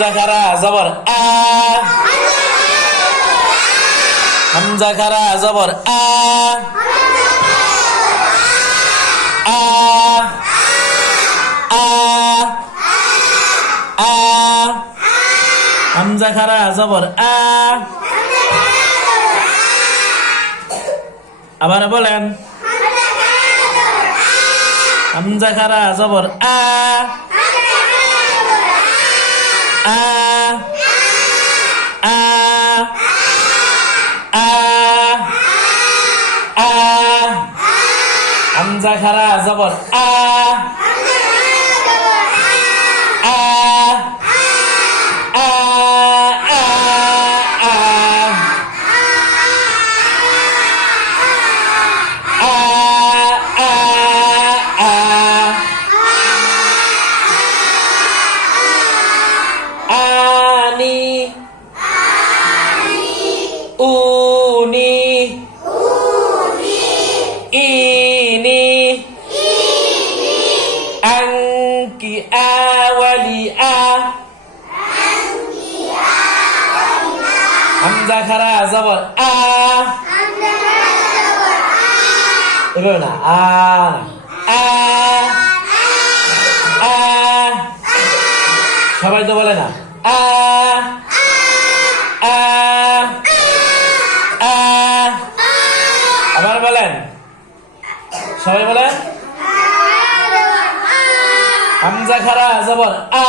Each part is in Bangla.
হামজা খারা জবর আ, হামজা খারা জবর আ, আ, আ, আ, হামজা খারা জবর আ। আবার বলেন, হামজা খারা জবর আ, আ, আ, আ, আ, হামজা খারা জবর আ, আ, আ, আ, আ, আনি, উনি, ini, angki awali a, hamza khara zabor a, এভাবে না আ, আ, আ, সবাই তো বলে না আ, আ, আ, আবার বলেন, সবাই বলেন, হামজা খারা জবর আ,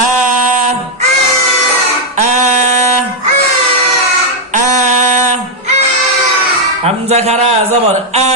আ, আ, আ, হামজা খারা জবর আ,